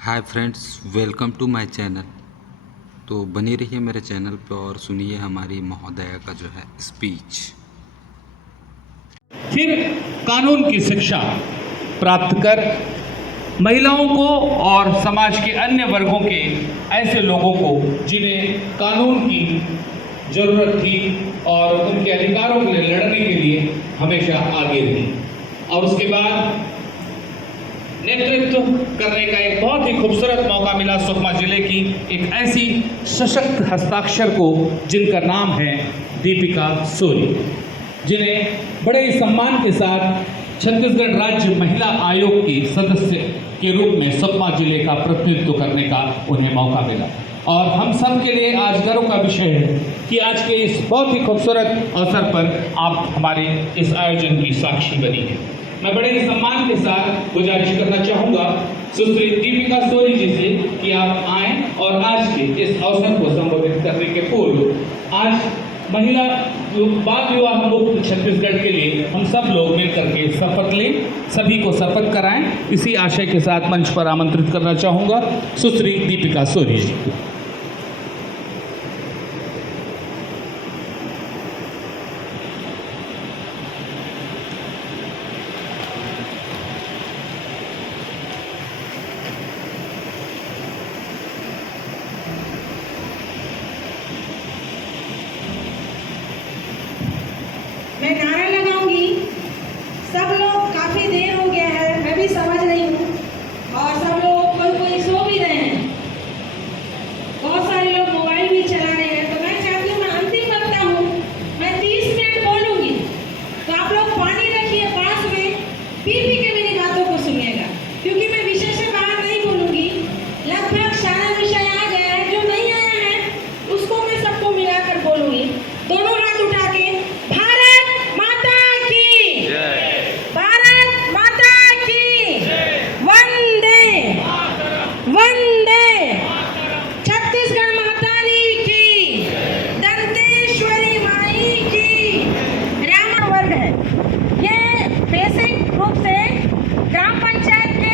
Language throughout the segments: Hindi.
Hi friends, welcome to my channel. तो बनी रहिए मेरे चैनल पे और सुनिए हमारी महोदया का जो है स्पीच। फिर कानून की शिक्षा प्राप्त कर महिलाओं को और समाज के अन्य वर्गों के ऐसे लोगों को जिन्हें कानून की जरूरत थी और उनके अधिकारों के लिए लड़ने के लिए हमेशा आगे रही। और उसके बाद नेतृत्व करने का एक बहुत ही खूबसूरत मौका मिला सुकमा जिले की एक ऐसी सशक्त हस्ताक्षर को जिनका नाम है दीपिका सोरी, जिन्हें बड़े ही सम्मान के साथ छत्तीसगढ़ राज्य महिला आयोग की सदस्य के रूप में सुकमा जिले का प्रतिनिधित्व करने का उन्हें मौका मिला। और हम सब के लिए आज गर्व का विषय है कि आज के इस बहुत ही खूबसूरत अवसर पर आप हमारे इस आयोजन की साक्षी बनी है। मैं बड़े ही सम्मान के साथ गुजारिश करना चाहूँगा सुश्री दीपिका सोरी जी से कि आप आएँ और आज के इस अवसर को संबोधित करने के पूर्व आज महिला बाल विवाह मुक्त छत्तीसगढ़ के लिए हम सब लोग मिलकर के शपथ लें, सभी को शपथ कराएं। इसी आशय के साथ मंच पर आमंत्रित करना चाहूँगा सुश्री दीपिका सोरी जी को। मैं नारा लगाऊंगी। सब लोग काफी देर हो गया है, मैं भी समझ रही हूँ, और सब लोग कोई सो भी रहे हैं, बहुत सारे लोग मोबाइल भी चला रहे हैं। तो मैं चाहती हूँ, मैं अंतिम वक्ता हूँ, मैं 30 मिनट बोलूंगी, तो आप लोग पानी रखिए पास में, पी के मेरी बातों को सुनिएगा, क्योंकि मैं विषय से बाहर नहीं बोलूंगी। लगभग सारा विषय आ गया है, जो नहीं आया है उसको मैं सबको मिलाकर बोलूंगी। दोनों हाथ उठा के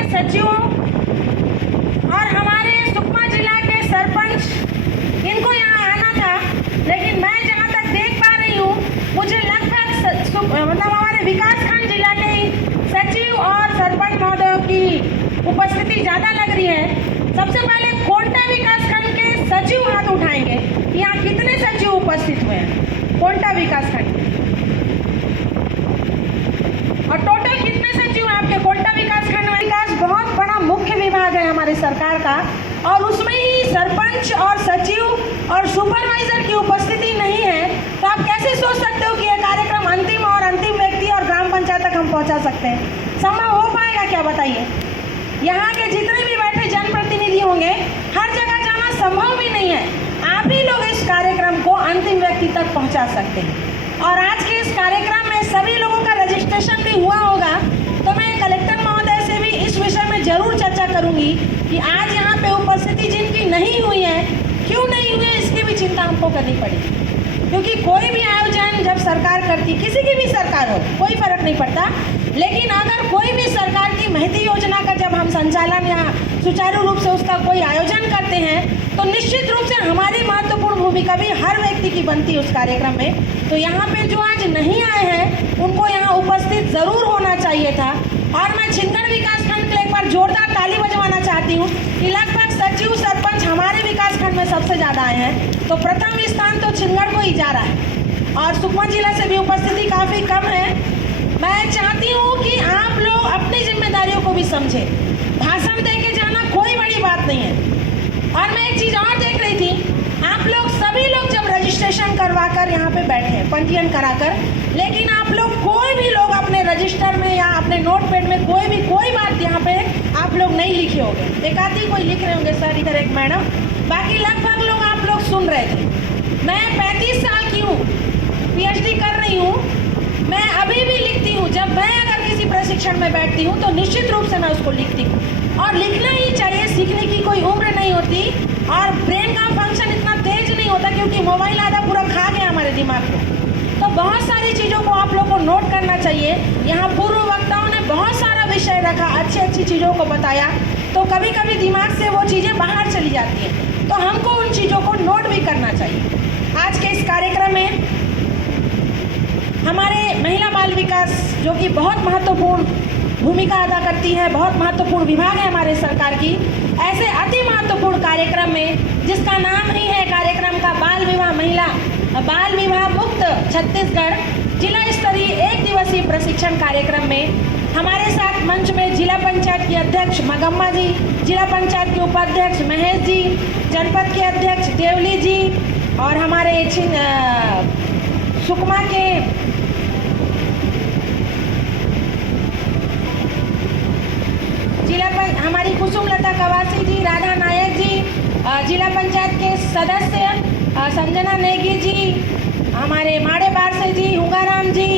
सचिवों और हमारे सुकमा जिला के सरपंच, इनको यहाँ आना था, लेकिन मैं जहाँ तक देख पा रही हूँ, मुझे लगभग मतलब हमारे विकासखंड जिला के सचिव और सरपंच महोदयों की उपस्थिति ज़्यादा लग रही है। सबसे पहले कोंटा विकासखंड के सचिव हाथ उठाएंगे, यहाँ कितने सचिव उपस्थित हुए हैं कोंटा विकासखंड के, और टोटल कितने सचिव हैं आपके कोंटा विकासखंड में? विकास बहुत बड़ा मुख्य विभाग है हमारी सरकार का, और उसमें ही सरपंच और सचिव और सुपरवाइजर की उपस्थिति नहीं है, तो आप कैसे सोच सकते हो कि यह कार्यक्रम अंतिम व्यक्ति और ग्राम पंचायत तक हम पहुंचा सकते हैं? संभव हो पाएगा क्या, बताइए? यहाँ के जितने भी बैठे जनप्रतिनिधि होंगे, हर जगह जाना संभव भी नहीं है। आप ही लोग इस कार्यक्रम को अंतिम व्यक्ति तक पहुँचा सकते हैं। और आज के इस कार्यक्रम में सभी लोगों का रजिस्ट्रेशन भी हुआ होगा, तो मैं कलेक्टर महोदय से भी इस विषय में जरूर चर्चा करूंगी कि आज यहाँ पे उपस्थिति जिनकी नहीं हुई है, क्यों नहीं हुई है, इसकी भी चिंता हमको करनी पड़ेगी। क्योंकि कोई भी आयोजन जब सरकार करती, किसी की भी सरकार हो, कोई फर्क नहीं पड़ता, लेकिन अगर कोई भी सरकार की महती योजना का जब हम संचालन या सुचारू रूप से उसका कोई आयोजन करते हैं, तो निश्चित रूप से हमारी महत्वपूर्ण भूमिका भी हर व्यक्ति की बनती है उस कार्यक्रम में। तो यहाँ पे जो आज नहीं आए हैं, उनको यहाँ उपस्थित ज़रूर होना चाहिए था। और मैं छिंदगढ़ विकासखंड के लिए एक बार जोरदार ताली बजवाना चाहती हूँ कि लगभग सचिव सरपंच हमारे विकासखंड में सबसे ज़्यादा आए हैं, तो प्रथम स्थान तो छिंदगढ़ को ही जा रहा है, और सुकमा जिला से भी उपस्थिति काफ़ी कम है। मैं चाहती हूँ कि आप लोग अपनी जिम्मेदारियों को भी समझें। भाषण दे के जाना कोई बड़ी बात नहीं है। और मैं एक चीज़ और देख रही थी, आप लोग सभी लोग जब रजिस्ट्रेशन करवा कर यहाँ पे बैठे, पंजीयन कराकर, लेकिन आप लोग कोई भी लोग अपने रजिस्टर में या अपने नोटपैड में कोई बात यहाँ पे आप लोग नहीं लिखे होंगे। एक आधी कोई लिख रहे होंगे, सर इधर एक मैडम, बाकी लगभग लोग आप लोग सुन रहे थे। मैं 35 साल की हूँ, PhD कर रही हूँ, मैं अभी भी लिखती हूँ। जब मैं अगर किसी प्रशिक्षण में बैठती हूँ तो निश्चित रूप से मैं उसको लिखती हूँ, और लिखना ही चाहिए। सीखने की कोई उम्र नहीं होती, और ब्रेन का फंक्शन इतना तेज नहीं होता, क्योंकि मोबाइल आधा पूरा खा गया हमारे दिमाग को। तो बहुत सारी चीज़ों को आप लोग को नोट करना चाहिए। यहाँ पूर्व वक्ताओं ने बहुत सारा विषय रखा, अच्छी अच्छी चीज़ों को बताया। तो कभी कभी दिमाग से वो चीज़ें बाहर चली जाती हैं, तो हमको उन चीज़ों को नोट भी करना चाहिए। आज के इस कार्यक्रम में हमारे महिला बाल विकास, जो कि बहुत महत्वपूर्ण भूमिका अदा करती है, बहुत महत्वपूर्ण विभाग है हमारे सरकार की, ऐसे अति महत्वपूर्ण कार्यक्रम में जिसका नाम ही है कार्यक्रम का बाल विवाह मुक्त छत्तीसगढ़ जिला स्तरीय 1 दिवसीय प्रशिक्षण कार्यक्रम में हमारे साथ मंच में जिला पंचायत की अध्यक्ष मगम्मा जी, जिला पंचायत के उपाध्यक्ष महेश जी, जनपद के अध्यक्ष देवली जी और हमारे सुकमा के हमारी कुसुमलता कवासी जी, राधा नायक जी, जिला पंचायत के सदस्य संजना नेगी जी, हमारे माड़े बारसे जी, हुंगाराम जी,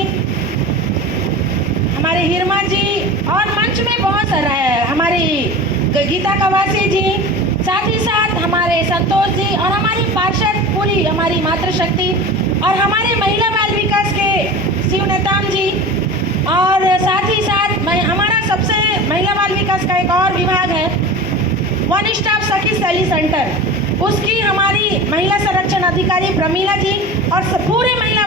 हमारे हिरमा जी और मंच में बहुत सारा है हमारी गीता कवासी जी, साथ ही साथ हमारे संतोष जी और हमारी पार्षद पूरी हमारी मातृशक्ति और हमारे महिला बाल विकास के शिव नेताम जी और साथ ही साथ हमारा सबसे महिला बाल विकास का एक और विभाग है वन स्टॉप सखी सैली सेंटर, उसकी हमारी महिला संरक्षण अधिकारी प्रमीला जी और पूरे महिला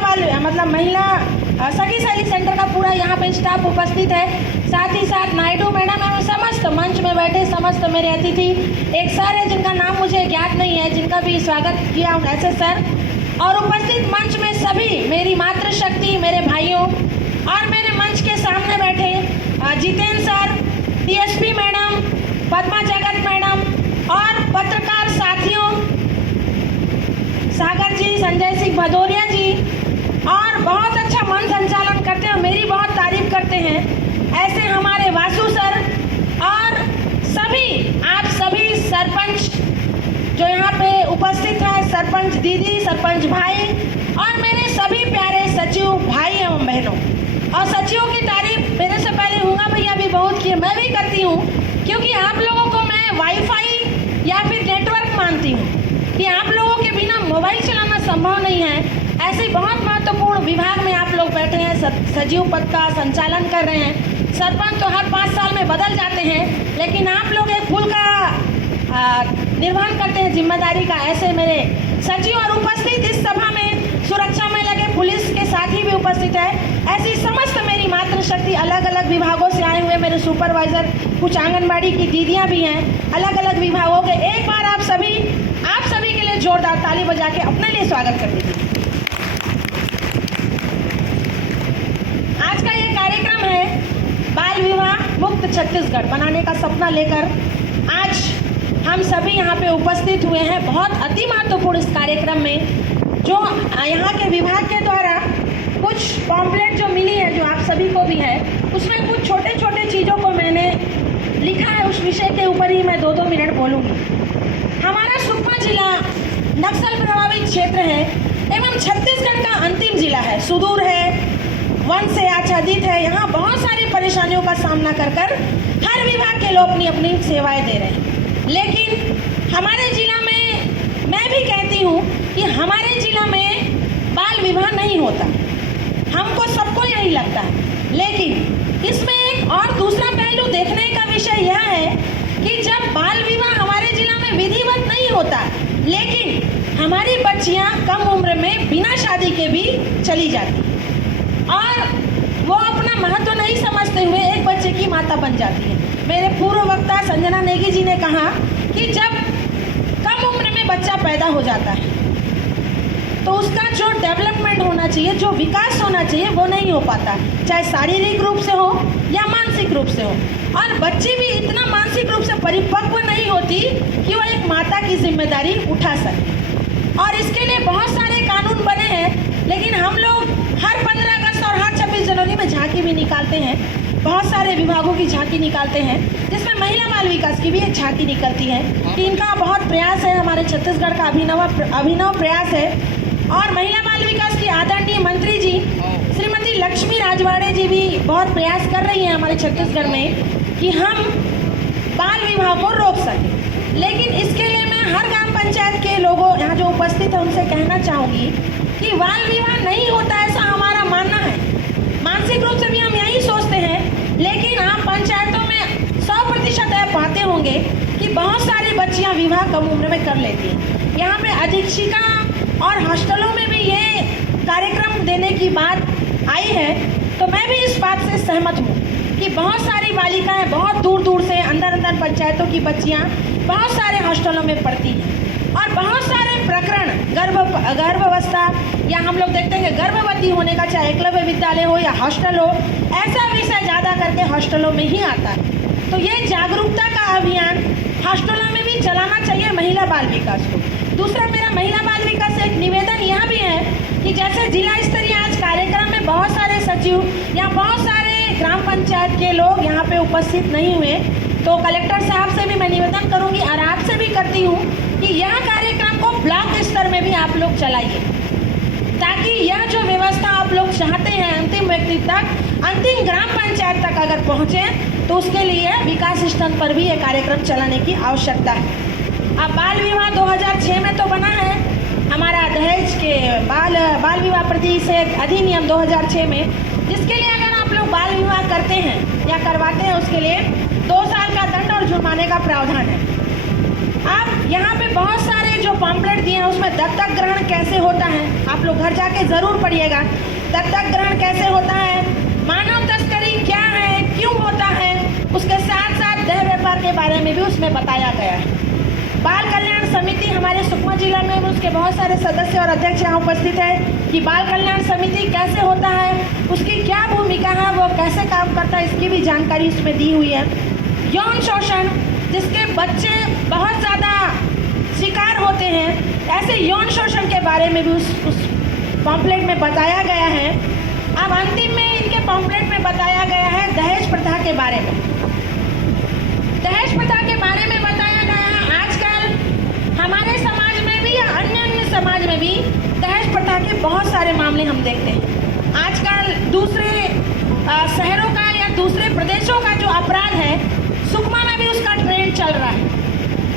सखी सैली सेंटर का पूरा यहाँ पे स्टाफ उपस्थित है। साथ ही साथ नायडू मैडम एवं समस्त मंच में बैठे समस्त मेरे अतिथि, एक सर है जिनका नाम मुझे ज्ञात नहीं है, जिनका भी स्वागत किया हूँ ऐसे सर, और उपस्थित मंच में सभी मेरी मातृशक्ति, मेरे भाइयों और मेरे मंच के सामने बैठे Jitendra sir, DSP madam, Padma जगत मैडम और पत्रकार साथियों सागर जी, संजय सिंह भदौरिया जी और बहुत अच्छा मन संचालन करते हैं, मेरी बहुत तारीफ करते हैं ऐसे हमारे वासु सर और आप सभी सरपंच जो यहाँ पे उपस्थित हैं, सरपंच दीदी, सरपंच भाई और मेरे सभी प्यारे सचिव भाई एवं बहनों। और सचिवों की तारीफ मेरे से पहले हुंगा भैया भी बहुत किए, मैं भी करती हूँ, क्योंकि आप लोगों को मैं वाईफाई या फिर नेटवर्क मानती हूँ कि आप लोगों के बिना मोबाइल चलाना संभव नहीं है। ऐसे बहुत महत्वपूर्ण विभाग में आप लोग बैठे हैं, सचिव पद का संचालन कर रहे हैं। सरपंच तो हर 5 साल में बदल जाते हैं, लेकिन आप लोग एक पुल का निर्वहन करते हैं जिम्मेदारी का। ऐसे मेरे सचिव और उपस्थित इस सभा में सुरक्षा में लगे पुलिस के साथी भी उपस्थित है। ऐसी समस्त मेरी मातृशक्ति, अलग अलग विभागों से आए हुए मेरे सुपरवाइजर, कुछ आंगनबाड़ी की दीदियां भी हैं अलग अलग विभागों के। एक बार आप सभी के लिए जोरदार ताली बजा के अपने लिए स्वागत कर दीजिए। आज का ये कार्यक्रम है बाल विवाह मुक्त छत्तीसगढ़ बनाने का सपना लेकर आज हम सभी यहाँ पे उपस्थित हुए हैं। बहुत अति महत्वपूर्ण इस कार्यक्रम में जो यहाँ के विभाग के द्वारा कुछ पॉम्पलेट जो मिली है, जो आप सभी को भी है, उसमें कुछ छोटे छोटे चीज़ों को मैंने लिखा है, उस विषय के ऊपर ही मैं 2-2 मिनट बोलूँगी। हमारा सुकमा जिला नक्सल प्रभावित क्षेत्र है एवं छत्तीसगढ़ का अंतिम जिला है, सुदूर है, वन से आच्छादित है। यहाँ बहुत सारी परेशानियों का सामना कर हर विभाग के लोग अपनी सेवाएं दे रहे हैं, लेकिन हमारे जिला में मैं भी कहती हूँ कि हमारे जिला में बाल विवाह नहीं होता, हमको सबको यही लगता है। लेकिन इसमें एक और दूसरा पहलू देखने का विषय यह है कि जब बाल विवाह हमारे जिला में विधिवत नहीं होता, लेकिन हमारी बच्चियाँ कम उम्र में बिना शादी के भी चली जाती और वो अपना महत्व नहीं समझते हुए एक बच्चे की माता बन जाती है। मेरे पूर्व वक्ता संजना नेगी जी ने कहा कि जब कम उम्र में बच्चा पैदा हो जाता है तो उसका जो डेवलपमेंट होना चाहिए, जो विकास होना चाहिए, वो नहीं हो पाता, चाहे शारीरिक रूप से हो या मानसिक रूप से हो। और बच्ची भी इतना मानसिक रूप से परिपक्व नहीं होती कि वो एक माता की जिम्मेदारी उठा सके। और इसके लिए बहुत सारे कानून बने हैं, लेकिन हम लोग हर 15 अगस्त और हर 26 जनवरी में झांकी भी निकालते हैं, बहुत सारे विभागों की झांकी निकालते हैं, जिसमें महिला बाल विकास की भी एक झांकी निकलती है कि इनका बहुत प्रयास है, हमारे छत्तीसगढ़ का अभिनव प्रयास है। और महिला बाल विकास की आदरणीय मंत्री जी श्रीमती लक्ष्मी राजवाड़े जी भी बहुत प्रयास कर रही हैं हमारे छत्तीसगढ़ में कि हम बाल विवाह को रोक सकें। लेकिन इसके लिए मैं हर ग्राम पंचायत के लोगों यहाँ जो उपस्थित है उनसे कहना चाहूँगी कि बाल विवाह नहीं होता ऐसा हमारा मानना है। मानसिक रूप से भी हम यही सोचते हैं, लेकिन आप पंचायतों में 100 100% आप पाते होंगे कि बहुत सारी बच्चियां विवाह कम उम्र में कर लेती हैं। यहाँ पे अधीक्षिका और हॉस्टलों में भी ये कार्यक्रम देने की बात आई है, तो मैं भी इस बात से सहमत हूँ कि बहुत सारी बालिकाएं बहुत दूर दूर से अंदर पंचायतों की बच्चियाँ बहुत सारे हॉस्टलों में पढ़ती हैं और बहुत सारे प्रकरण गर्भावस्था या हम लोग देखते हैं कि गर्भवती होने का, चाहे एकलव्य विद्यालय हो या हॉस्टल हो, ऐसा विषय ज़्यादा करके हॉस्टलों में ही आता है। तो ये जागरूकता का अभियान हॉस्टलों में भी चलाना चाहिए महिला बाल विकास को। दूसरा मेरा महिला बाल विकास से एक निवेदन यह भी है कि जैसे जिला स्तरीय आज कार्यक्रम में बहुत सारे सचिव या बहुत सारे ग्राम पंचायत के लोग यहाँ पे उपस्थित नहीं हुए, तो कलेक्टर साहब से भी मैं निवेदन करूँगी और आपसे भी करती हूँ कि यह कार्यक्रम को ब्लॉक स्तर में भी आप लोग चलाइए, ताकि यह जो व्यवस्था आप लोग चाहते हैं अंतिम व्यक्ति तक, अंतिम ग्राम पंचायत तक अगर पहुँचे तो उसके लिए विकास स्तर पर भी ये कार्यक्रम चलाने की आवश्यकता है। अब बाल विवाह 2006 में तो बना है हमारा दहेज के बाल विवाह प्रतिषेध अधिनियम 2006 में, जिसके लिए अगर आप लोग बाल विवाह करते हैं या करवाते हैं उसके लिए 2 साल का दंड और जुर्माने का प्रावधान है। अब यहाँ पे बहुत सारे जो पॉम्पलेट दिए हैं उसमें दत्तक ग्रहण कैसे होता है, आप लोग घर जाके ज़रूर पढ़िएगा। दत्तक ग्रहण कैसे होता है, मानव तस्करी क्या है, क्यों होता है, उसके साथ साथ देह व्यापार के बारे में भी उसमें बताया गया है। बाल कल्याण समिति हमारे सुकमा जिला में उसके बहुत सारे सदस्य और अध्यक्ष यहाँ उपस्थित है कि बाल कल्याण समिति कैसे होता है, उसकी क्या भूमिका है, वो कैसे काम करता है, इसकी भी जानकारी उसमें दी हुई है। यौन शोषण जिसके बच्चे बहुत ज़्यादा शिकार होते हैं, ऐसे यौन शोषण के बारे में भी उस पॉम्पलेट में बताया गया है। अब अंतिम में इनके पॉम्पलेट में बताया गया है दहेज प्रथा के बारे में। दहेज प्रथा के बारे में बताया गया है आजकल हमारे समाज में भी या अन्य समाज में भी दहेज प्रथा के बहुत सारे मामले हम देखते हैं। आजकल दूसरे शहरों का या दूसरे प्रदेशों का जो अपराध है, सुकमा में भी उसका ट्रेंड चल रहा है।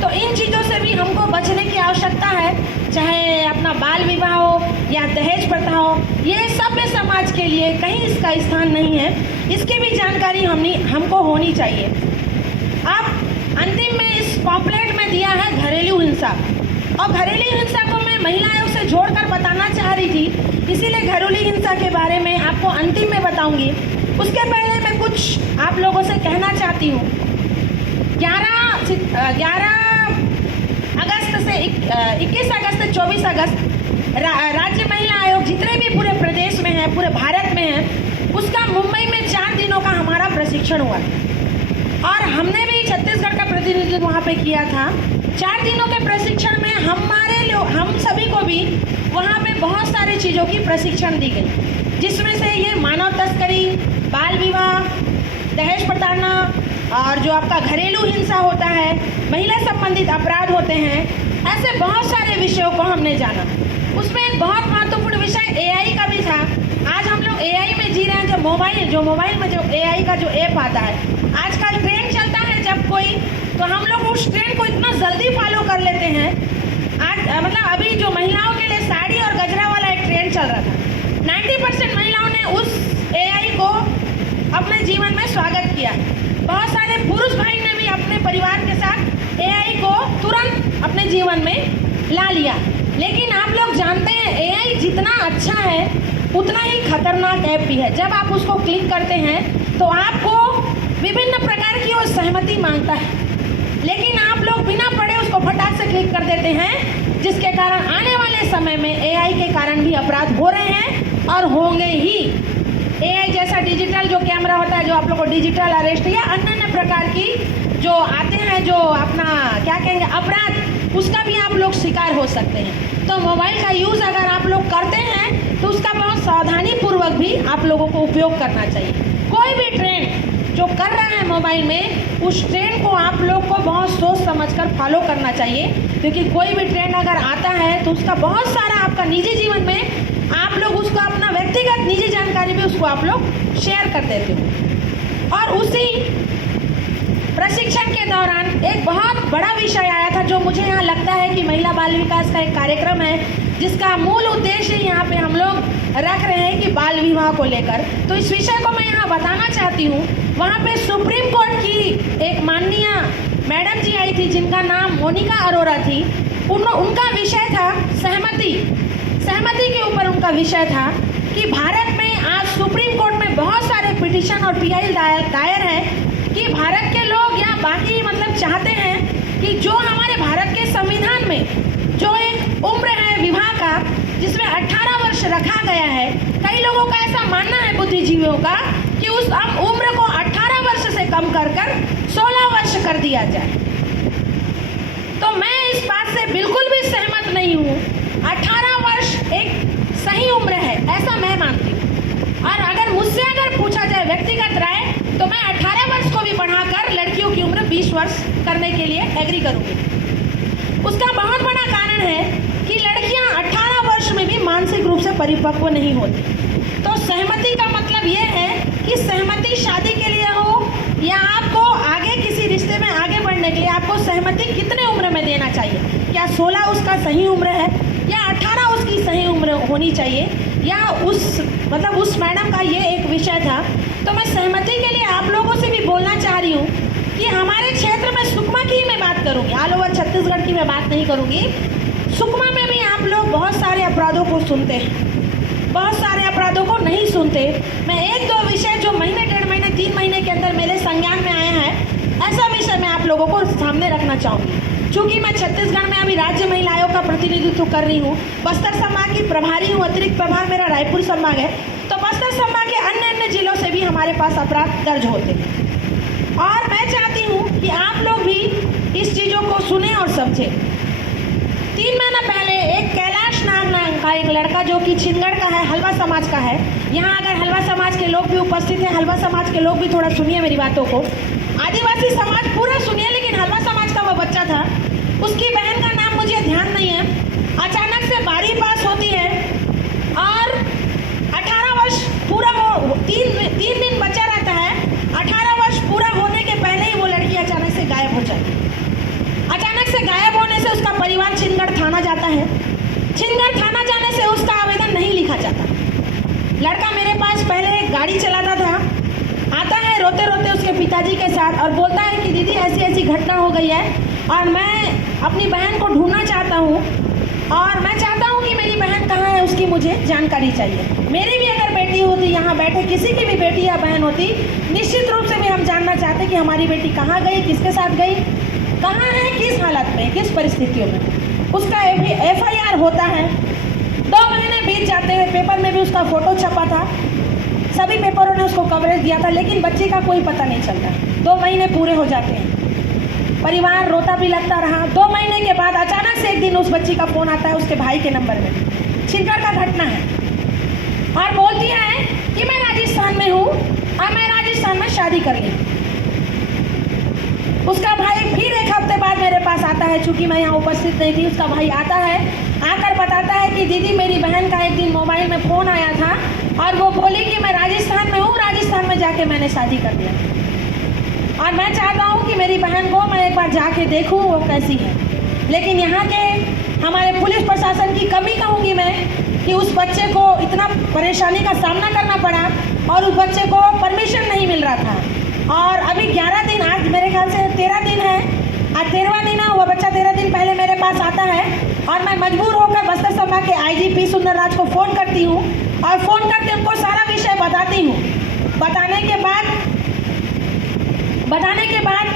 तो इन चीज़ों से भी हमको बचने की आवश्यकता है, चाहे अपना बाल विवाह हो या दहेज प्रथा हो, ये सभ्य समाज के लिए कहीं इसका स्थान नहीं है, इसकी भी जानकारी हमको होनी चाहिए। अब अंतिम में इस पॉम्पलेट में दिया है घरेलू हिंसा, और घरेलू हिंसा को मैं महिला आयोग से जोड़कर बताना चाह रही थी, इसीलिए घरेलू हिंसा के बारे में आपको अंतिम में बताऊंगी। उसके पहले मैं कुछ आप लोगों से कहना चाहती हूँ। 11 अगस्त से 21 अगस्त से 24 अगस्त राज्य महिला आयोग जितने भी पूरे प्रदेश में है, पूरे भारत में है, उसका मुंबई में 4 दिनों का हमारा प्रशिक्षण हुआ और हमने भी छत्तीसगढ़ का प्रतिनिधित्व वहाँ पे किया था। 4 दिनों के प्रशिक्षण में हम सभी को भी वहाँ पे बहुत सारी चीज़ों की प्रशिक्षण दी गई, जिसमें से ये मानव तस्करी, बाल विवाह, दहेज प्रताड़ना और जो आपका घरेलू हिंसा होता है, महिला संबंधित अपराध होते हैं, ऐसे बहुत सारे विषयों को हमने जाना। उसमें एक बहुत महत्वपूर्ण विषय एआई का भी था। आज हम लोग एआई में जी रहे हैं। जो मोबाइल में जो एआई का जो ऐप आता है, आजकल ट्रेंड चलता है जब कोई, तो हम लोग उस ट्रेंड को इतना जल्दी फॉलो कर लेते हैं। आज मतलब अभी जो महिलाओं के लिए साड़ी और गजरा वाला एक ट्रेंड चल रहा था, 90% महिलाओं ने उस एआई को अपने जीवन में स्वागत किया। बहुत सारे पुरुष भाई ने भी अपने परिवार के साथ एआई को तुरंत अपने जीवन में ला लिया। लेकिन आप लोग जानते हैं एआई जितना अच्छा है उतना ही खतरनाक ऐप भी है। जब आप उसको क्लिक करते हैं तो आपको विभिन्न प्रकार की वो सहमति मांगता है, लेकिन आप लोग बिना पढ़े उसको फटाक से क्लिक कर देते हैं, जिसके कारण आने वाले समय में एआई के कारण भी अपराध हो रहे हैं और होंगे ही। एआई जैसा डिजिटल जो कैमरा होता है, जो आप लोग को डिजिटल अरेस्ट या अन्य प्रकार की जो आते हैं, जो अपना क्या कहेंगे अपराध, उसका भी आप लोग शिकार हो सकते हैं। तो मोबाइल का यूज़ अगर आप लोग करते हैं तो उसका बहुत सावधानी पूर्वक भी आप लोगों को उपयोग करना चाहिए। कोई भी ट्रेंड जो कर रहा है मोबाइल में, उस ट्रेंड को आप लोग को बहुत सोच समझकर फॉलो करना चाहिए, क्योंकि कोई भी ट्रेंड अगर आता है तो उसका बहुत सारा आपका निजी जीवन में आप लोग उसको अपना व्यक्तिगत निजी जानकारी भी उसको आप लोग शेयर कर देते हो। और उसी प्रशिक्षण के दौरान एक बहुत बड़ा विषय आया था, जो मुझे यहाँ लगता है कि महिला बाल विकास का एक कार्यक्रम है जिसका मूल उद्देश्य यहाँ पे हम लोग रख रहे हैं कि बाल विवाह को लेकर। तो इस विषय को मैं यहाँ बताना चाहती हूँ वहाँ पे सुप्रीम कोर्ट की एक माननीय मैडम जी आई थी जिनका नाम मोनिका अरोरा थी। उनका विषय था सहमति के ऊपर उनका विषय था कि भारत में आज सुप्रीम कोर्ट में बहुत सारे पिटीशन और पीआई दायर है कि भारत के लोग या बाकी मतलब चाहते हैं कि जो हमारे भारत के संविधान में जो एक उम्र है विवाह का जिसमें 18 वर्ष रखा गया है, कई लोगों का ऐसा मानना है बुद्धिजीवियों का कि उस उम्र को 18 वर्ष से कम कर 16 वर्ष कर दिया जाए। तो मैं इस बात से बिल्कुल भी सहमत नहीं हूँ। 18 वर्ष एक सही उम्र है ऐसा मैं मानती हूँ। और अगर मुझसे पूछा जाए व्यक्तिगत राय तो मैं 18 वर्ष को भी बढ़ाकर लड़कियों की उम्र 20 वर्ष करने के लिए एग्री करूँगी। उसका बहुत बड़ा कारण है कि लड़कियां 18 वर्ष में भी मानसिक रूप से परिपक्व नहीं होती। तो सहमति का मतलब ये है कि सहमति शादी के लिए हो या आपको आगे किसी रिश्ते में आगे बढ़ने के लिए आपको सहमति कितने उम्र में देना चाहिए, क्या 16 उसका सही उम्र है या 18 उसकी सही उम्र होनी चाहिए, या उस मैडम का ये एक विषय था। तो मैं सहमति के लिए आप लोगों से भी बोलना चाह रही हूँ कि हमारे क्षेत्र में सुकमा की ही मैं बात करूँगी, ऑल ओवर छत्तीसगढ़ की मैं बात नहीं करूँगी। सुकमा में भी आप लोग बहुत सारे अपराधों को सुनते हैं, बहुत सारे अपराधों को नहीं सुनते। मैं एक दो विषय जो महीने, 1.5 महीने, 3 महीने के अंदर मेरे संज्ञान में आया है, ऐसा विषय मैं आप लोगों को सामने रखना चाहूँगी। चूँकि मैं छत्तीसगढ़ में अभी राज्य महिला आयोग का प्रतिनिधित्व कर रही हूँ, बस्तर संभाग की प्रभारी हूँ, अतिरिक्त प्रभार मेरा रायपुर संभाग है। तो बस्तर संभाग के अन्य जिलों से भी हमारे पास अपराध दर्ज होते हैं और मैं चाहती हूँ कि आप लोग भी इस चीज़ों को सुने और समझें। 3 महीना पहले एक कैलाश नाम का एक लड़का जो कि छिंदगढ़ का है, हलवा समाज का है। यहाँ अगर हलवा समाज के लोग भी उपस्थित हैं, हलवा समाज के लोग भी थोड़ा सुनिए मेरी बातों को। आदिवासी समाज पूरा सुनिए, लेकिन हलवा समाज का वो बच्चा था, उसकी बहन का नाम मुझे ध्यान नहीं है, अचानक से 12वीं पास होती है और 18 वर्ष पूरा हो 3 दिन बचा रहता है। 18 वर्ष पूरा होने के पहले ही वो लड़की अचानक से गायब हो जाती है। अचानक से गायब होने से उसका परिवार छिंदगढ़ थाना जाता है। छिंदगढ़ थाना जाने से उसका आवेदन नहीं लिखा जाता। लड़का मेरे पास पहले एक गाड़ी चलाता था, आता है रोते रोते उसके पिताजी के साथ और बोलता है कि दीदी ऐसी ऐसी घटना हो गई है और मैं अपनी बहन को ढूंढना चाहता हूँ और मैं चाहता हूँ कि मेरी बहन कहाँ है उसकी मुझे जानकारी चाहिए। मेरी भी अगर बेटी होती, यहाँ बैठे किसी की भी बेटी या बहन होती, निश्चित रूप से भी हम जानना चाहते कि हमारी बेटी कहाँ गई, किसके साथ गई, कहाँ है, किस हालत में, किस परिस्थितियों में। उसका FIR होता है, 2 महीने बीत जाते हैं, पेपर में भी उसका फ़ोटो छपा था, सभी पेपरों ने उसको कवरेज दिया था, लेकिन बच्चे का कोई पता नहीं चलता। 2 महीने पूरे हो जाते हैं, परिवार रोता भी लगता रहा। 2 महीने के बाद अचानक से एक दिन उस बच्ची का फ़ोन आता है उसके भाई के नंबर में, छिंदगढ़ का घटना है, और बोलती है कि मैं राजस्थान में हूँ और मैं राजस्थान में शादी कर ली। उसका भाई फिर 1 हफ्ते बाद मेरे पास आता है, चूँकि मैं यहाँ उपस्थित नहीं थी। उसका भाई आता है, आकर बताता है कि दीदी मेरी बहन का एक दिन मोबाइल में फ़ोन आया था और वो बोली कि मैं राजस्थान में हूँ, राजस्थान में जाके मैंने शादी कर लिया और मैं चाहता हूँ कि मेरी बहन को मैं एक बार जाके देखूँ वो कैसी है। लेकिन यहाँ के हमारे पुलिस प्रशासन की कमी कहूँगी मैं कि उस बच्चे को इतना परेशानी का सामना करना पड़ा और उस बच्चे को परमिशन नहीं मिल रहा था। और अभी 11 दिन, आज मेरे ख्याल से 13 दिन है, आज 13वां दिन है, वो बच्चा 13 दिन पहले मेरे पास आता है और मैं मजबूर होकर बस्तर संभाग के IG P सुंदरराज को फ़ोन करती हूँ और फ़ोन करके उनको सारा विषय बताती हूँ। बताने के बाद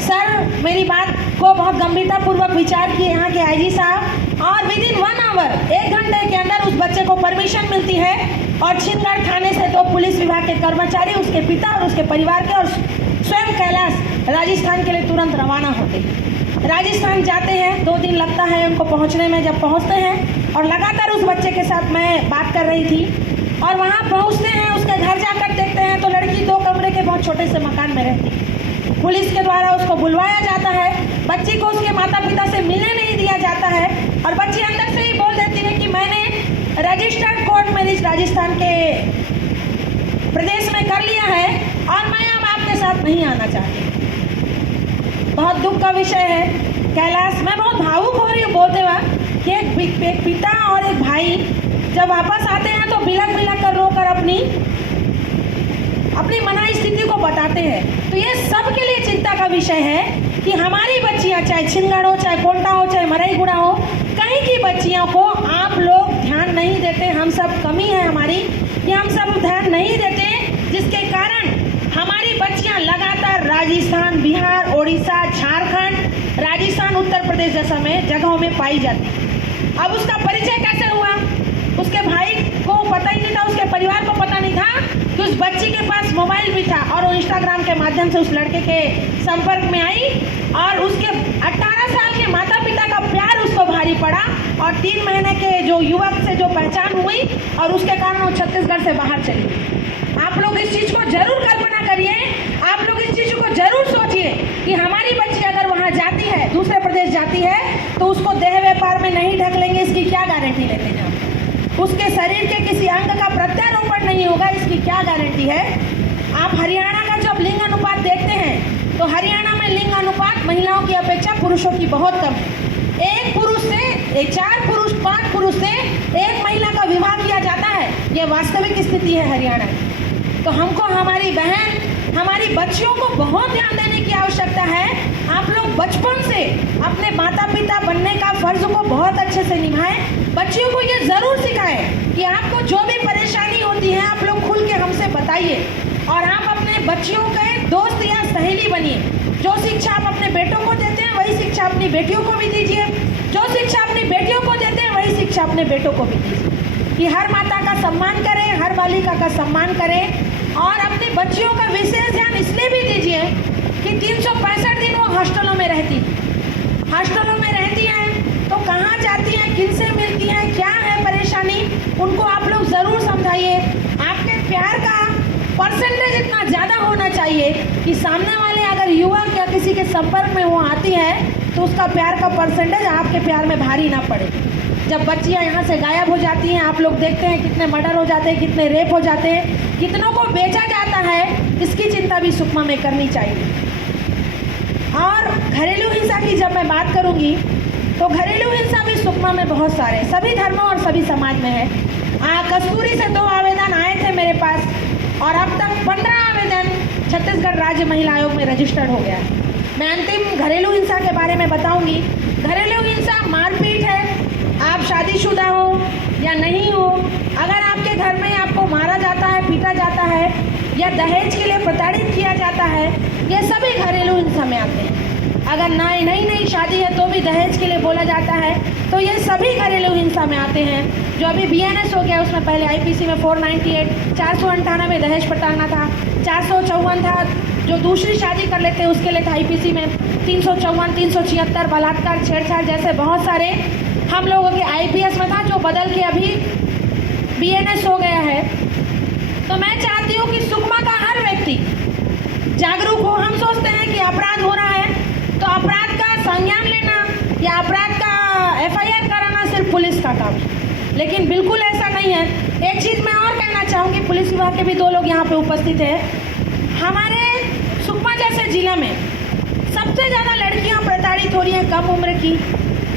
सर मेरी बात को बहुत गंभीरतापूर्वक विचार किए यहाँ के IG साहब और विदिन 1 आवर, 1 घंटे के अंदर उस बच्चे को परमिशन मिलती है और छिंदगढ़ थाने से 2 पुलिस विभाग के कर्मचारी, उसके पिता और उसके परिवार के और स्वयं कैलाश राजस्थान के लिए तुरंत रवाना होते हैं। राजस्थान जाते हैं, 2 दिन लगता है उनको पहुंचने में। जब पहुंचते हैं और लगातार उस बच्चे के साथ मैं बात कर रही थी और वहां पहुंचते हैं, उसके घर जाकर देखते हैं तो लड़की 2 कमरे के बहुत छोटे से मकान में रहती है। पुलिस के द्वारा उसको बुलवाया जाता है, बच्ची को उसके माता पिता से मिलने नहीं दिया जाता है और बच्ची अंदर से ही बोल देती है कि मैंने रजिस्टर्ड कोर्ट मैरिज राजस्थान के प्रदेश में कर लिया है और मैं अब आपके साथ नहीं आना चाहती। बहुत दुख का विषय है कैलाश, मैं बहुत भावुक हो रही हूँ बोलते वक्त कि एक पिता और एक भाई जब वापस आते हैं तो बिलक बिलक कर रोकर अपनी मनाई स्थिति को बताते हैं। तो ये सबके लिए चिंता का विषय है कि हमारी बच्चियाँ, चाहे छिंदगड़ हो, चाहे कोंटा हो, चाहे मरईगुड़ा हो, कहीं की बच्चियों को आप लोग ध्यान नहीं देते। हम सब कमी है हमारी कि हम सब ध्यान नहीं देते, जिसके कारण हमारी बच्चियां लगातार राजस्थान, बिहार, ओडिशा, झारखंड, राजस्थान, उत्तर प्रदेश जैसा में जगहों में पाई जाती। अब उसका परिचय कैसे हुआ? उसके भाई को पता ही नहीं था, उसके परिवार को पता नहीं था कि उस बच्ची के पास मोबाइल भी था, और वो इंस्टाग्राम के माध्यम से उस लड़के के संपर्क में आई और उसके 18 साल के माता पिता का प्यार उसको भारी पड़ा, और 3 महीने के जो युवक से जो पहचान हुई, और उसके कारण वो छत्तीसगढ़ से बाहर चली गई। आप लोग इस चीज़ को जरूर कल्पना करिए, आप लोग इस चीज़ को जरूर सोचिए कि हमारी बच्ची अगर वहाँ जाती है, दूसरे प्रदेश जाती है, तो उसको देह व्यापार में नहीं ढकेलेंगे, इसकी क्या गारंटी लेते हैं आप? उसके शरीर के किसी अंग का प्रत्यारोपण नहीं होगा, इसकी क्या गारंटी है? आप हरियाणा का जब लिंग अनुपात देखते हैं तो हरियाणा में लिंग अनुपात महिलाओं की अपेक्षा पुरुषों की बहुत कम है। 1 पुरुष से 4 पुरुष 5 पुरुष से 1 महिला का विवाह किया जाता है, ये वास्तविक स्थिति है हरियाणा की। तो हमको हमारी बहन, हमारी बच्चियों को बहुत ध्यान देने की आवश्यकता है। आप लोग बचपन से अपने माता पिता बनने का फर्ज को बहुत अच्छे से निभाएं। बच्चियों को ये ज़रूर सिखाएं कि आपको जो भी परेशानी होती है आप लोग खुल के हमसे बताइए, और आप अपने बच्चियों के दोस्त या सहेली बनिए। जो शिक्षा आप अपने बेटों को देते हैं वही शिक्षा अपनी बेटियों को भी दीजिए, जो शिक्षा अपनी बेटियों को देते हैं वही शिक्षा अपने बेटों को भी दीजिए, कि हर माता का सम्मान करें, हर बालिका का सम्मान करें। और अपनी बच्चियों का विशेष ध्यान इसलिए भी दीजिए कि 365 दिन वो हॉस्टलों में रहती हैं, तो कहाँ जाती हैं, किन से मिलती हैं, क्या है परेशानी, उनको आप लोग ज़रूर समझाइए। आपके प्यार का परसेंटेज इतना ज़्यादा होना चाहिए कि सामने वाले अगर युवक या किसी के संपर्क में वो आती है तो उसका प्यार का परसेंटेज आपके प्यार में भारी ना पड़े। जब बच्चियां यहाँ से गायब हो जाती हैं, आप लोग देखते हैं कितने मर्डर हो जाते हैं, कितने रेप हो जाते हैं, कितनों को बेचा जाता है, इसकी चिंता भी सुकमा में करनी चाहिए। और घरेलू हिंसा की जब मैं बात करूँगी तो घरेलू हिंसा भी सुकमा में बहुत सारे, सभी धर्मों और सभी समाज में है। कस्तूरी से 2 आवेदन आए थे मेरे पास, और अब तक 15 आवेदन छत्तीसगढ़ राज्य महिला आयोग में रजिस्टर्ड हो गया है। मैं अंतिम घरेलू हिंसा के बारे में बताऊंगी। घरेलू हिंसा मारपीट है, आप शादीशुदा हो या नहीं हो, अगर आपके घर में आपको मारा जाता है, पीटा जाता है, या दहेज के लिए प्रताड़ित किया जाता है, ये सभी घरेलू हिंसा में आते हैं। अगर नई शादी है तो भी दहेज के लिए बोला जाता है, तो ये सभी घरेलू हिंसा में आते हैं। जो अभी BNS हो गया, उसमें पहले IPC में 498 498 दहेज प्रताड़ना था, 454 था जो दूसरी शादी कर लेते हैं उसके लिए था IPC में, 354 376 बलात्कार, छेड़छाड़ जैसे बहुत सारे हम लोगों के IPS में था, जो बदल के अभी BNS हो गया है। तो मैं चाहती हूँ कि सुकमा का हर व्यक्ति जागरूक हो। हम सोचते हैं कि अपराध हो रहा है तो अपराध का संज्ञान लेना या अपराध का FIR कराना सिर्फ पुलिस का काम है, लेकिन बिल्कुल ऐसा नहीं है। एक चीज़ मैं और कहना चाहूँगी, पुलिस विभाग के भी 2 लोग यहाँ पे उपस्थित हैं। हमारे सुकमा जैसे जिला में सबसे ज़्यादा लड़कियाँ प्रताड़ित हो रही हैं कम उम्र की,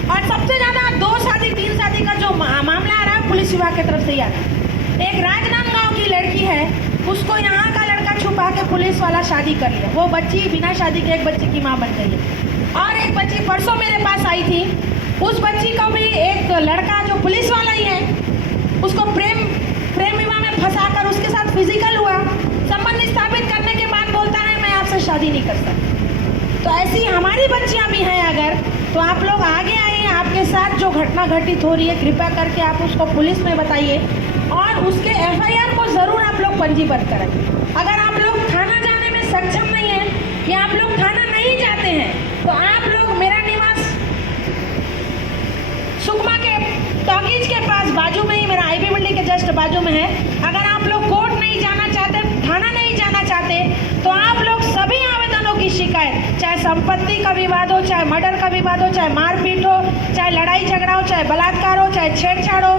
और सबसे ज़्यादा 2 शादी 3 शादी का जो मामला आ रहा है पुलिस विभाग की तरफ से ही आ रहा है। एक राजनांदगांव की लड़की है, उसको यहाँ का लड़का छुपा के पुलिस वाला शादी कर लिया, वो बच्ची बिना शादी के एक बच्चे की माँ बन गई है। और एक बच्ची परसों मेरे पास आई थी, उस बच्ची को भी एक लड़का जो पुलिस वाला ही है, उसको प्रेम विवाह में फंसाकर उसके साथ फिजिकल हुआ, संबंध स्थापित करने के बाद बोलता है मैं आपसे शादी नहीं कर सकता। तो ऐसी हमारी बच्चियाँ भी हैं अगर, तो आप लोग आगे आइए, आपके साथ जो घटना घटित हो रही है कृपया करके आप उसको पुलिस में बताइए, और उसके FIR को ज़रूर आप लोग पंजीबद्ध करें। अगर आप लोग थाना जाने में सक्षम नहीं हैं या आप लोग थाना नहीं जाते हैं, तो आप लोग मेरा निवास सुकमा के टॉकीज के पास बाजू में ही, मेरा IB बिल्डिंग के जस्ट बाजू में है। अगर आप लोग कोर्ट नहीं जाना चाहते, थाना नहीं जाना चाहते, तो आप लोग सभी आवेदनों की शिकायत, चाहे संपत्ति का विवाद हो, चाहे मर्डर का विवाद हो, चाहे मारपीट हो, चाहे लड़ाई झगड़ा हो, चाहे बलात्कार हो, चाहे छेड़छाड़ हो,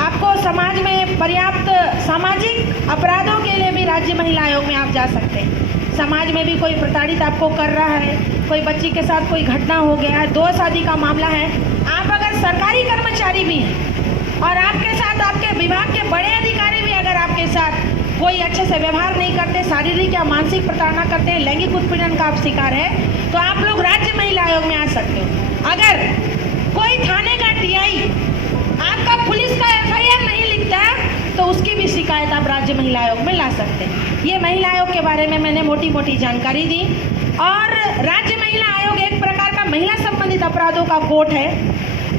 आपको समाज में पर्याप्त सामाजिक अपराधों के लिए भी राज्य महिला आयोग में आप जा सकते हैं। समाज में भी कोई प्रताड़ित आपको कर रहा है, कोई बच्ची के साथ कोई घटना हो गया है, 2 शादी का मामला है, आप अगर सरकारी कर्मचारी भी हैं और आपके साथ आपके विभाग के बड़े अधिकारी भी अगर आपके साथ कोई अच्छे से व्यवहार नहीं करते, शारीरिक या मानसिक प्रताड़ना करते हैं, लैंगिक उत्पीड़न का आप शिकार है, तो आप लोग राज्य महिला आयोग में आ सकते हो। अगर कोई थाने का टीआई आपका पुलिस का एफआईआर नहीं लिखता तो उसकी भी शिकायत आप राज्य महिला आयोग में ला सकते हैं। ये महिला आयोग के बारे में मैंने मोटी मोटी जानकारी दी। और राज्य महिला आयोग एक प्रकार का महिला संबंधित अपराधों का कोर्ट है,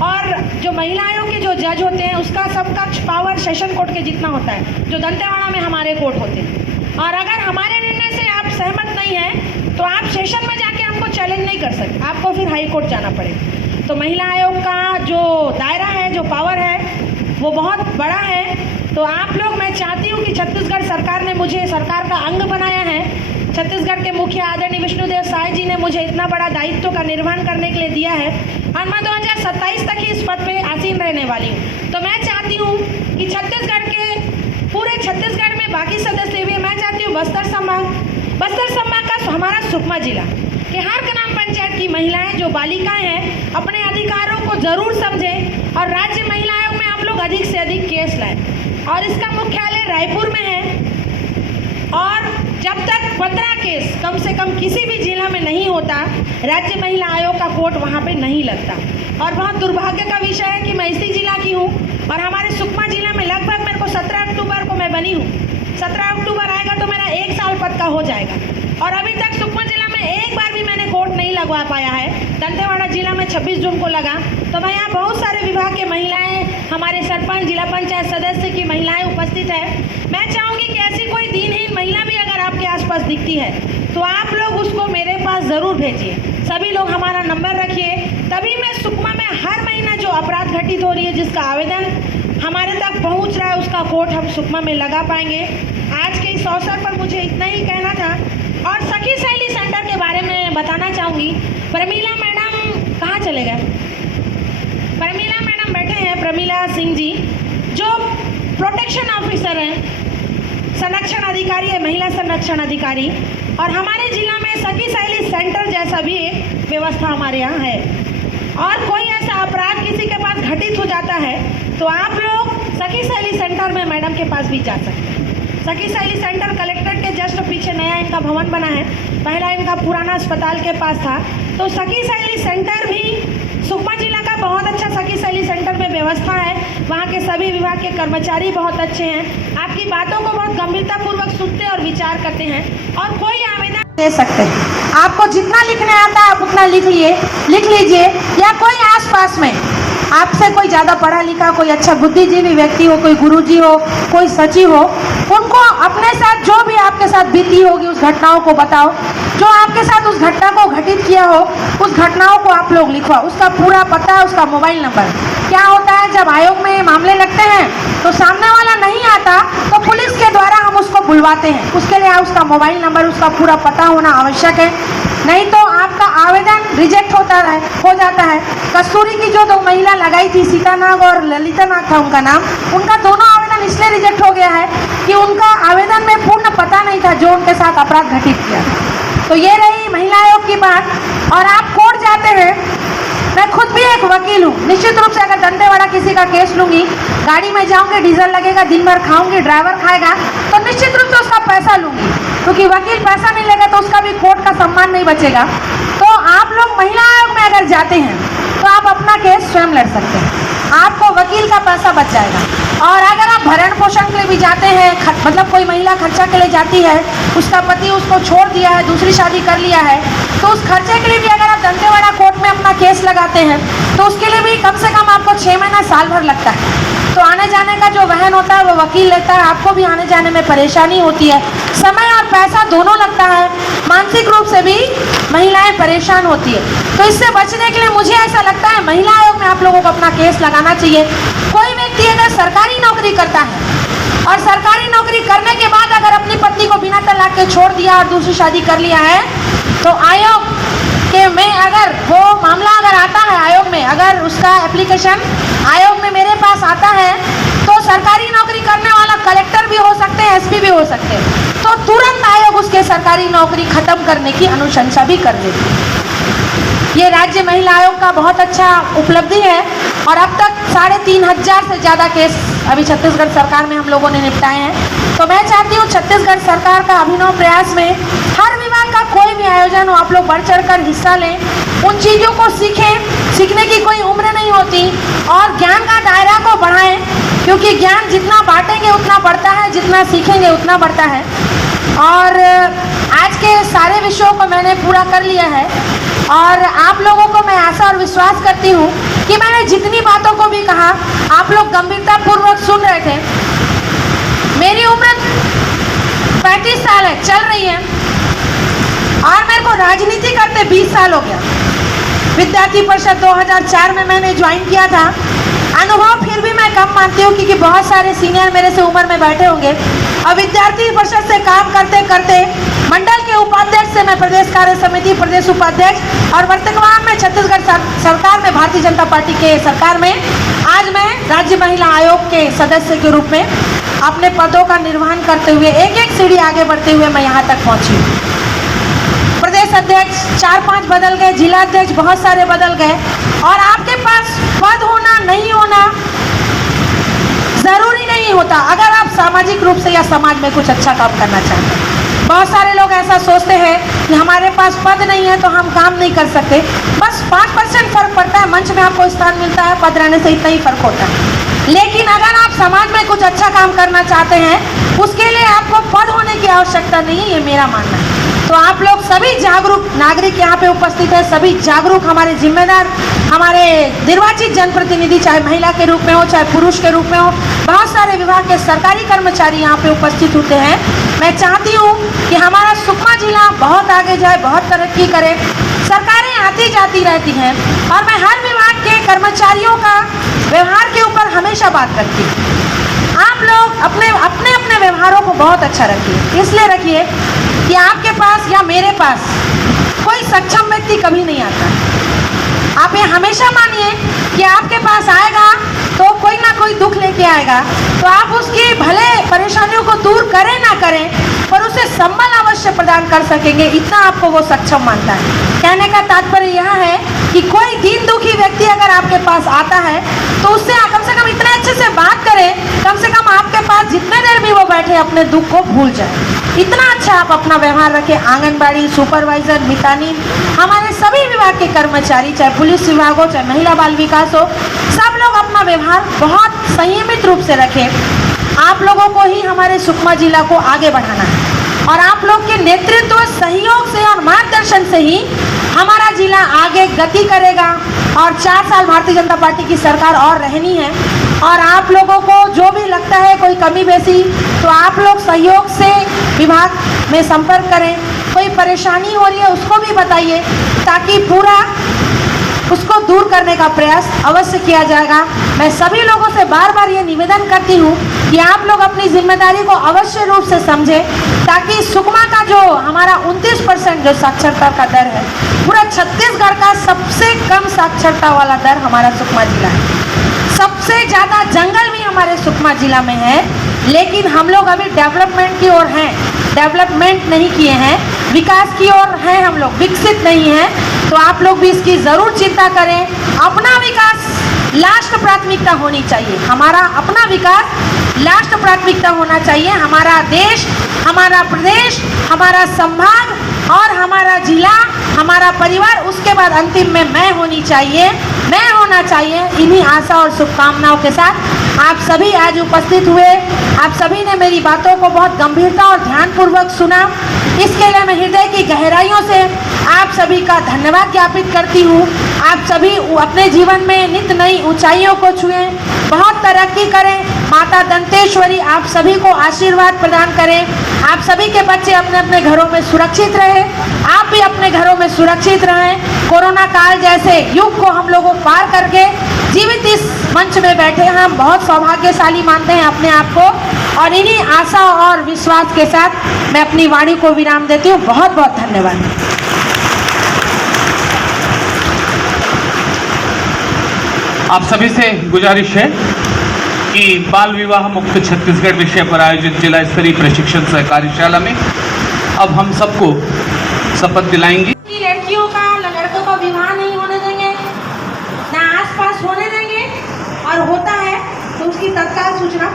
और जो महिला आयोग के जो जज होते हैं उसका समकक्ष पावर सेशन कोर्ट के जितना होता है, जो दंतेवाड़ा में हमारे कोर्ट होते हैं। और अगर हमारे निर्णय से आप सहमत नहीं हैं तो आप सेशन में जाके हमको चैलेंज नहीं कर सकते, आपको फिर हाई कोर्ट जाना पड़ेगा। तो महिला आयोग का जो दायरा है, जो पावर है, वो बहुत बड़ा है। तो आप लोग, मैं चाहती हूँ कि छत्तीसगढ़ सरकार ने मुझे सरकार का अंग बनाया है, छत्तीसगढ़ के मुख्य आदरणीय विष्णुदेव साय जी ने मुझे इतना बड़ा दायित्व का निर्वहन करने के लिए दिया है, और मैं 2027 तक ही इस पद पे आसीन रहने वाली हूँ। तो मैं चाहती हूँ कि छत्तीसगढ़ के पूरे छत्तीसगढ़ में बाकी सदस्य भी, मैं चाहती हूँ बस्तर संभाग का हमारा सुकमा जिला कि हर ग्राम पंचायत की महिलाएं जो बालिकाएं हैं अपने अधिकारों को जरूर समझें, और राज्य महिला आयोग में आप लोग अधिक से अधिक केस लाएं। और इसका मुख्यालय रायपुर में है, और जब तक 15 केस कम से कम किसी भी जिला में नहीं होता, राज्य महिला आयोग का कोर्ट वहाँ पे नहीं लगता। और बहुत दुर्भाग्य का विषय है कि मैं इसी जिला की हूँ, और हमारे सुकमा जिला में लगभग मेरे को 17 अक्टूबर को मैं बनी हूँ, 17 अक्टूबर आएगा तो मेरा 1 साल पद का हो जाएगा, और अभी तक सुकमा जिला में एक बार भी मैंने कोर्ट नहीं लगवा पाया है। दंतेवाड़ा जिला में 26 जून को लगा। तो मैं यहाँ बहुत सारे विभाग के महिलाएं, हमारे सरपंच, जिला पंचायत सदस्य की महिलाएं उपस्थित है। मैं चाहूँगी कि ऐसी कोई दीनहीन महिला भी अगर आपके आसपास दिखती है तो आप लोग उसको मेरे पास ज़रूर भेजिए। सभी लोग हमारा नंबर रखिए, तभी मैं सुकमा में हर महीना जो अपराध घटित हो रही है, जिसका आवेदन हमारे तक पहुंच रहा है, उसका कोर्ट हम सुकमा में लगा पाएंगे। आज के इस अवसर पर मुझे इतना ही कहना था। और सखी सहेली सेंटर के बारे में बताना चाहूँगी। प्रमीला मैडम कहाँ चले गए? प्रमीला मैडम बैठे हैं, प्रमीला सिंह जी, जो प्रोटेक्शन ऑफिसर हैं, संरक्षण अधिकारी है, महिला संरक्षण अधिकारी। और हमारे जिला में सखी सहेली सेंटर जैसा भी एक व्यवस्था हमारे यहाँ है। और कोई ऐसा अपराध किसी के पास घटित हो जाता है तो आप लोग सखी सहेली सेंटर में मैडम के पास भी जा सकते हैं। सखी सहेली सेंटर कलेक्ट्रेट के जस्ट पीछे नया इनका भवन बना है, पहला इनका पुराना अस्पताल के पास था। तो सखी सहेली सेंटर भी सुकमा जिला का बहुत अच्छा सखी सहेली सेंटर में व्यवस्था है। वहाँ के सभी विभाग के कर्मचारी बहुत अच्छे हैं, आपकी बातों को बहुत गंभीरतापूर्वक सुनते और विचार करते हैं। और कोई आवेदन दे सकते हैं, आपको जितना लिखने आता है आप उतना लिख लीजिए। या कोई आसपास में आपसे कोई ज़्यादा पढ़ा लिखा, कोई अच्छा बुद्धिजीवी व्यक्ति हो, कोई गुरुजी हो, कोई सचिव हो, उनको अपने साथ जो भी आपके साथ बीती होगी उस घटनाओं को बताओ। जो आपके साथ उस घटना को घटित किया हो उस घटनाओं को आप लोग लिखवाओ, उसका पूरा पता, उसका मोबाइल नंबर। क्या होता है, जब आयोग में मामले लगते हैं तो सामने वाला नहीं आता तो पुलिस के द्वारा हम उसको बुलवाते हैं, उसके लिए उसका मोबाइल नंबर, उसका पूरा पता होना आवश्यक है, नहीं तो आपका आवेदन रिजेक्ट हो जाता है। कस्तूरी की जो 2 महिला लगाई थी, सीतानाग और ललिता नाग था उनका नाम, उनका दोनों आवेदन इसलिए रिजेक्ट हो गया है कि उनका आवेदन में पूर्ण पता नहीं था जो उनके साथ अपराध घटित किया। तो ये रही महिला आयोग की बात। और आप कोर्ट जाते हैं, मैं खुद भी एक वकील हूँ, निश्चित रूप से अगर दंतेवाड़ा किसी का केस लूँगी, गाड़ी में जाऊँगी, डीजल लगेगा, दिन भर खाऊंगी, ड्राइवर खाएगा, तो निश्चित रूप से उसका पैसा लूँगी, क्योंकि वकील पैसा नहीं लेगा तो उसका भी कोर्ट का सम्मान नहीं बचेगा। तो आप लोग महिला आयोग में अगर जाते हैं तो आप अपना केस स्वयं लड़ सकते हैं, आपको वकील का पैसा बच जाएगा। और अगर आप भरण पोषण के लिए भी जाते हैं, मतलब कोई महिला खर्चा के लिए जाती है, उसका पति उसको छोड़ दिया है, दूसरी शादी कर लिया है, तो उस खर्चे के लिए भी अगर आप दंतेवाड़ा कोर्ट में अपना केस लगाते हैं तो उसके लिए भी कम से कम आपको 6 महीना साल भर लगता है। तो आने जाने का जो वहन होता है वो वकील लेता है, आपको भी आने जाने में परेशानी होती है, समय और पैसा दोनों लगता है, मानसिक रूप से भी महिलाएं परेशान होती है। तो इससे बचने के लिए मुझे ऐसा लगता है महिला आयोग में आप लोगों को अपना केस लगाना चाहिए। कोई व्यक्ति अगर सरकारी नौकरी करता है और सरकारी नौकरी करने के बाद अगर अपनी पत्नी को बिना तलाक के छोड़ दिया और दूसरी शादी कर लिया है तो आयोग के में अगर वो मामला अगर आता है, आयोग में अगर उसका एप्लीकेशन आयोग में मेरे पास आता है तो सरकारी नौकरी करने वाला कलेक्टर भी हो सकते हैं, एसपी भी हो सकते हैं, तो तुरंत आयोग उसके सरकारी नौकरी खत्म करने की अनुशंसा भी कर देती है। ये राज्य महिला आयोग का बहुत अच्छा उपलब्धि है और अब तक 3500 से ज़्यादा केस अभी छत्तीसगढ़ सरकार में हम लोगों ने निपटाए हैं। तो मैं चाहती हूँ छत्तीसगढ़ सरकार का अभिनव प्रयास में हर विभाग का कोई भी आयोजन हो, आप लोग बढ़ चढ़ कर हिस्सा लें, उन चीज़ों को सीखें। सीखने की कोई उम्र नहीं होती और ज्ञान का दायरा को बढ़ाएं, क्योंकि ज्ञान जितना बांटेंगे उतना बढ़ता है, जितना सीखेंगे उतना बढ़ता है। और आज के सारे विषयों को मैंने पूरा कर लिया है और आप लोगों को मैं आशा और विश्वास करती हूँ कि मैंने जितनी बातों को भी कहा आप लोग गंभीरता पूर्वक सुन रहे थे। मेरी उम्र 35 साल है, चल रही है, और मेरे को राजनीति करते 20 साल हो गया। विद्यार्थी परिषद 2004 में मैंने ज्वाइन किया था। अनुभव फिर भी मैं कम मानती हूँ क्योंकि बहुत सारे सीनियर मेरे से उम्र में बैठे होंगे। और विद्यार्थी परिषद से काम करते करते मंडल के उपाध्यक्ष से मैं प्रदेश कार्य समिति प्रदेश उपाध्यक्ष और वर्तमान में छत्तीसगढ़ सरकार में भारतीय जनता पार्टी के सरकार में आज मैं राज्य महिला आयोग के सदस्य के रूप में अपने पदों का निर्वहन करते हुए एक एक सीढ़ी आगे बढ़ते हुए मैं यहाँ तक पहुँची। प्रदेश अध्यक्ष 4-5 बदल गए, जिला अध्यक्ष बहुत सारे बदल गए और आपके पास पद होना नहीं होना जरूरी नहीं होता अगर आप सामाजिक रूप से या समाज में कुछ अच्छा काम करना चाहते हैं। बहुत सारे लोग ऐसा सोचते हैं कि हमारे पास पद नहीं है तो हम काम नहीं कर सकते। बस 5% फर्क पड़ता है, मंच में आपको स्थान मिलता है, पद रहने से इतना ही फर्क होता है। लेकिन अगर आप समाज में कुछ अच्छा काम करना चाहते हैं उसके लिए आपको पद होने की आवश्यकता नहीं है, ये मेरा मानना है। तो आप लोग सभी जागरूक नागरिक यहाँ पे उपस्थित है, सभी जागरूक हमारे जिम्मेदार, हमारे निर्वाचित जनप्रतिनिधि, चाहे महिला के रूप में हो चाहे पुरुष के रूप में हो, बहुत सारे विभाग के सरकारी कर्मचारी यहाँ पे उपस्थित होते हैं। मैं चाहती हूँ कि हमारा सुकमा जिला बहुत आगे जाए, बहुत तरक्की करे। सरकारें आती जाती रहती हैं और मैं हर विभाग के कर्मचारियों का व्यवहार के ऊपर हमेशा बात रखती हूँ। आप लोग अपने अपने अपने व्यवहारों को बहुत अच्छा रखिए। इसलिए रखिए कि आपके पास या मेरे पास कोई सक्षम व्यक्ति कभी नहीं आता। आप ये हमेशा मानिए कि आपके पास आएगा तो कोई ना कोई दुख लेके आएगा, तो आप उसकी भले परेशानियों को दूर करें ना करें पर उसे संबल अवश्य प्रदान कर सकेंगे, इतना आपको वो सक्षम मानता है। कहने का तात्पर्य यह है कि कोई दीन दुखी व्यक्ति अगर आपके पास आता है तो उससे कम से कम इतने अच्छे से बात करें, कम से कम आपके पास जितने देर भी वो बैठे अपने दुख को भूल जाए। इतना अच्छा आप अपना व्यवहार रखें। आंगनबाड़ी सुपरवाइजर, मितानी, हमारे सभी विभाग के कर्मचारी, चाहे पुलिस विभाग हो चाहे महिला बाल विकास हो, सब लोग अपना व्यवहार बहुत संयमित रूप से रखें। आप लोगों को ही हमारे सुकमा जिला को आगे बढ़ाना है और आप लोग के नेतृत्व, सहयोग से और मार्गदर्शन से ही हमारा जिला आगे गति करेगा। और 4 साल भारतीय जनता पार्टी की सरकार और रहनी है और आप लोगों को जो भी लगता है कोई कमी बेसी तो आप लोग सहयोग से विभाग में संपर्क करें। कोई परेशानी हो रही है उसको भी बताइए ताकि पूरा उसको दूर करने का प्रयास अवश्य किया जाएगा। मैं सभी लोगों से बार बार ये निवेदन करती हूँ कि आप लोग अपनी जिम्मेदारी को अवश्य रूप से समझें ताकि सुकमा का जो हमारा 29% जो साक्षरता का दर है, पूरा छत्तीसगढ़ का सबसे कम साक्षरता वाला दर हमारा सुकमा जिला है। सबसे ज़्यादा जंगल भी हमारे सुकमा जिला में है, लेकिन हम लोग अभी डेवलपमेंट की ओर हैं, डेवलपमेंट नहीं किए हैं, विकास की ओर हैं, हम लोग विकसित नहीं हैं। तो आप लोग भी इसकी ज़रूर चिंता करें। अपना विकास लास्ट प्राथमिकता होनी चाहिए, हमारा अपना विकास लास्ट प्राथमिकता होना चाहिए। हमारा देश, हमारा प्रदेश, हमारा संभाग और हमारा जिला, हमारा परिवार, उसके बाद अंतिम में मैं होनी चाहिए, मैं होना चाहिए। इन्हीं आशा और शुभकामनाओं के साथ आप सभी आज उपस्थित हुए, आप सभी ने मेरी बातों को बहुत गंभीरता और ध्यानपूर्वक सुना। इसके लिए मैं हृदय की गहराइयों से आप सभी का धन्यवाद ज्ञापित करती हूँ। आप सभी अपने जीवन में नित नई ऊंचाइयों को छुएं, बहुत तरक्की करें। माता दंतेश्वरी आप सभी को आशीर्वाद प्रदान करें। आप सभी के बच्चे अपने अपने घरों में सुरक्षित रहें, आप भी अपने घरों में सुरक्षित रहें। कोरोना काल जैसे युग को हम लोगों पार करके जीवित इस मंच में बैठे हम बहुत सौभाग्यशाली मानते हैं अपने आप को। और इन्हीं आशा और विश्वास के साथ मैं अपनी वाणी को विराम देती हूँ। बहुत बहुत धन्यवाद। आप सभी से गुजारिश है कि बाल विवाह मुक्त छत्तीसगढ़ विषय पर आयोजित जिला स्तरीय प्रशिक्षण सह कार्यशाला में अब हम सबको शपथ दिलाएंगे। लड़कियों का लड़कों का विवाह नहीं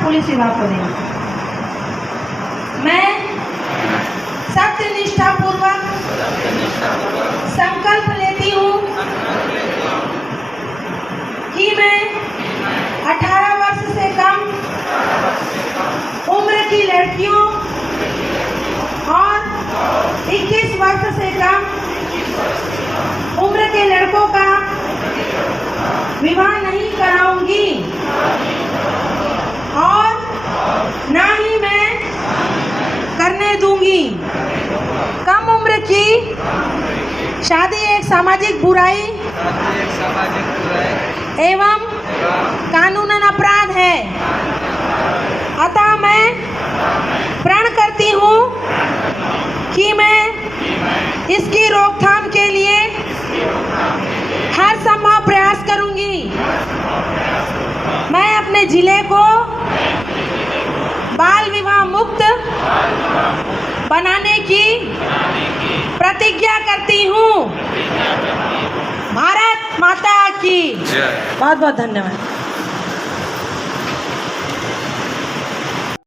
पुलिस विभाग को देंगे। मैं सत्य निष्ठा पूर्वक संकल्प लेती हूँ कि मैं 18 वर्ष से कम उम्र की लड़कियों और 21 वर्ष से कम उम्र के लड़कों का विवाह नहीं कराऊंगी और ना ही मैं करने दूंगी। कम उम्र की शादी एक सामाजिक बुराई एवं कानूनन अपराध है। अतः मैं प्रण करती हूँ कि मैं इसकी रोकथाम के लिए हर संभव प्रयास करूंगी। मैं अपने जिले को बाल विवाह मुक्त बनाने की प्रतिज्ञा करती हूँ। भारत माता की। बहुत बहुत धन्यवाद।